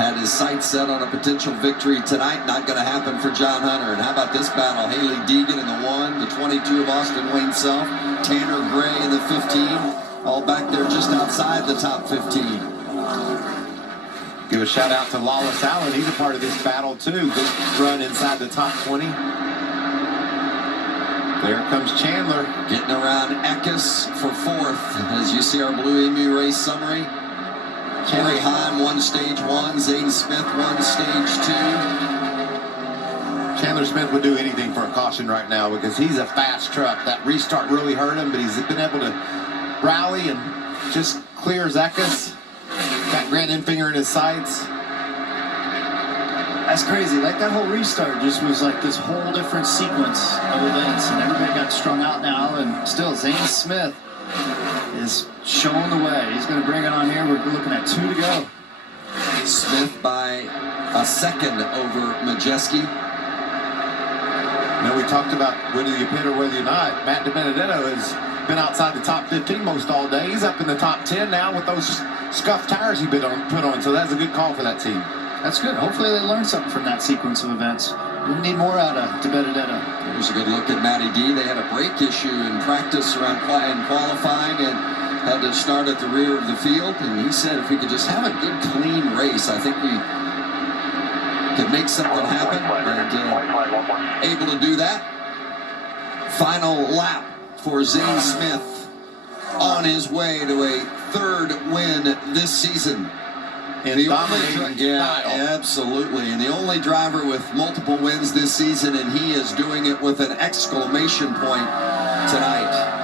had his sights set on a potential victory tonight. Not going to happen for John Hunter. And how about this battle? Haley Deegan in the 1, the 22 of Austin Wayne Self, Tanner Gray in the 15, all back there just outside the top 15. Give a shout out to Lawless Allen. He's a part of this battle too. Good run inside the top 20. There comes Chandler. Getting around Eckes for 4th as you see our Blue Emu race summary. Corey Heim won stage 1, Zane Smith won stage 2. Chandler Smith would do anything for a caution right now because he's a fast truck. That restart really hurt him, but he's been able to rally and just clears Eckes. Got Grant Enfinger in his sights. That's crazy. Like that whole restart just was like this whole different sequence of events, and everybody got strung out now. And still, Zane Smith is showing the way. He's going to bring it on here. We're looking at 2 to go. Smith by a second over Majeski. Now we talked about whether you pit or whether you're not. Matt DiBenedetto has been outside the top 15 most all day. He's up in the top 10 now with those scuffed tires he put on. So that's a good call for that team. That's good. Hopefully they learn something from that sequence of events. We need more out of DiBenedetto. Here's a good look at Matty D. They had a brake issue in practice around qualifying and had to start at the rear of the field. And he said if we could just have a good, clean race, I think we could make something happen. And able to do that. Final lap for Zane Smith on his way to a 3rd win this season. And the absolutely. And the only driver with multiple wins this season, and he is doing it with an exclamation point tonight.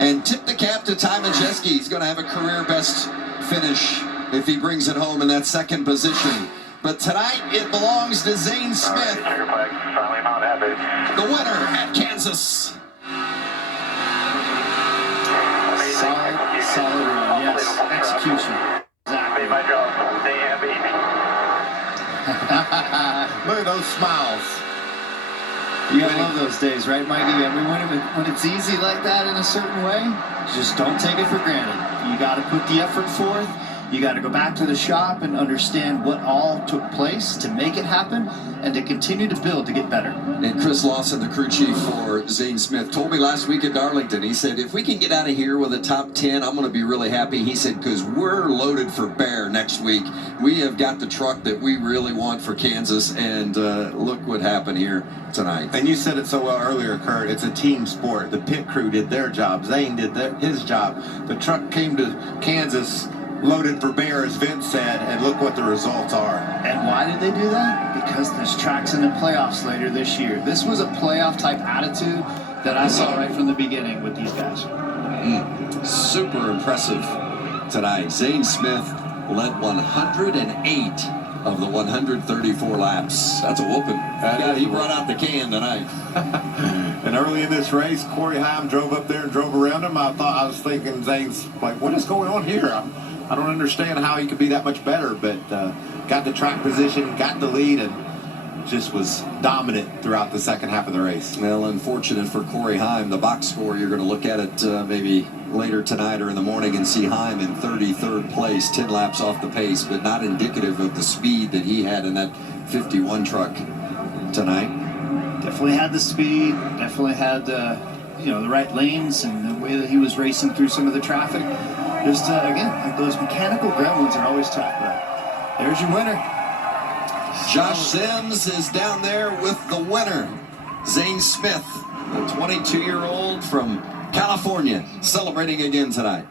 And tip the cap to Ty Majeski. He's going to have a career best finish if he brings it home in that 2nd position. But tonight it belongs to Zane Smith, the winner at Kansas. Solid run, yes. Execution. Exactly. My job. Stay happy. Look at those smiles. You gotta love those days, right, Mikey? I mean, when it's easy like that in a certain way, just don't take it for granted. You gotta put the effort forth. You got to go back to the shop and understand what all took place to make it happen and to continue to build to get better. And Chris Lawson, the crew chief for Zane Smith, told me last week at Darlington, he said, if we can get out of here with a top 10, I'm going to be really happy. He said, because we're loaded for bear next week. We have got the truck that we really want for Kansas, and look what happened here tonight. And you said it so well earlier, Kurt. It's a team sport. The pit crew did their job. Zane did his job. The truck came to Kansas loaded for bear, as Vince said, and look what the results are. And why did they do that? Because there's tracks in the playoffs later this year. This was a playoff type attitude that I saw right from the beginning with these guys. Super impressive tonight. Zane Smith led 108 of the 134 laps. That's a whooping. He brought out the can tonight. And early in this race, Corey Heim drove up there and drove around him. I was thinking, Zane's like, what is going on here? I don't understand how he could be that much better, but got the track position, got the lead, and just was dominant throughout the second half of the race. Well, unfortunate for Corey Heim. The box score, you're going to look at it maybe later tonight or in the morning and see Heim in 33rd place, 10 laps off the pace, but not indicative of the speed that he had in that 51 truck tonight. Definitely had the speed, definitely had the right lanes and the way that he was racing through some of the traffic. Just, again, like those mechanical gremlins are always tough, but there's your winner. Josh Sims is down there with the winner, Zane Smith, the 22-year-old from California, celebrating again tonight.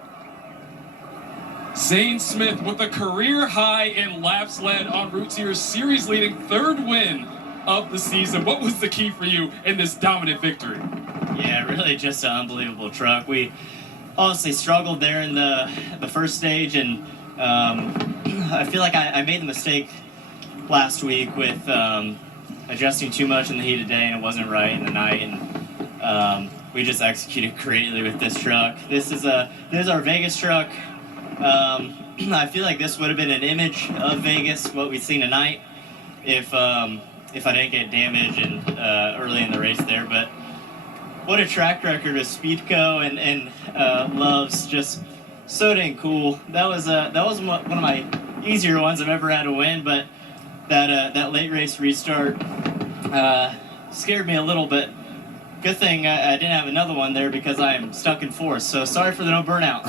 Zane Smith with a career high in laps led en route to your series-leading 3rd win of the season. What was the key for you in this dominant victory? Yeah, really just an unbelievable truck. We honestly struggled there in the first stage, and I feel like I made the mistake last week with adjusting too much in the heat of day, and it wasn't right in the night, and we just executed greatly with this truck. This is our Vegas truck. I feel like this would have been an image of Vegas, what we've seen tonight, if I didn't get damaged early in the race there. But what a track record of Speedco and Love's, just so dang cool. That was one of my easier ones I've ever had to win, but that late race restart scared me a little bit. Good thing I didn't have another one there because I am stuck in fourth. So sorry for the no burnout.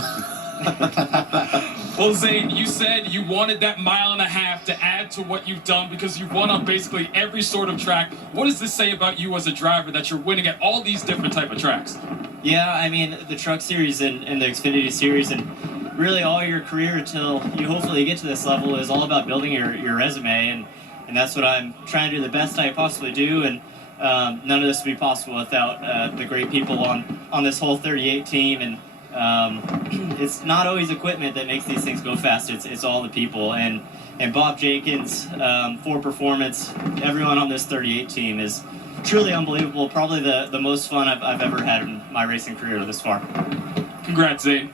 Well, Zane, you said you wanted that 1.5 miles to add to what you've done because you've won on basically every sort of track. What does this say about you as a driver that you're winning at all these different type of tracks? Yeah, I mean, the Truck Series and the Xfinity Series and really all your career until you hopefully get to this level is all about building your resume, and that's what I'm trying to do the best I possibly do, and none of this would be possible without the great people on this whole 38 team, and it's not always equipment that makes these things go fast, it's all the people, and Bob Jenkins, for performance, everyone on this 38 team is truly unbelievable, probably the most fun I've ever had in my racing career this far. Congrats, Zane.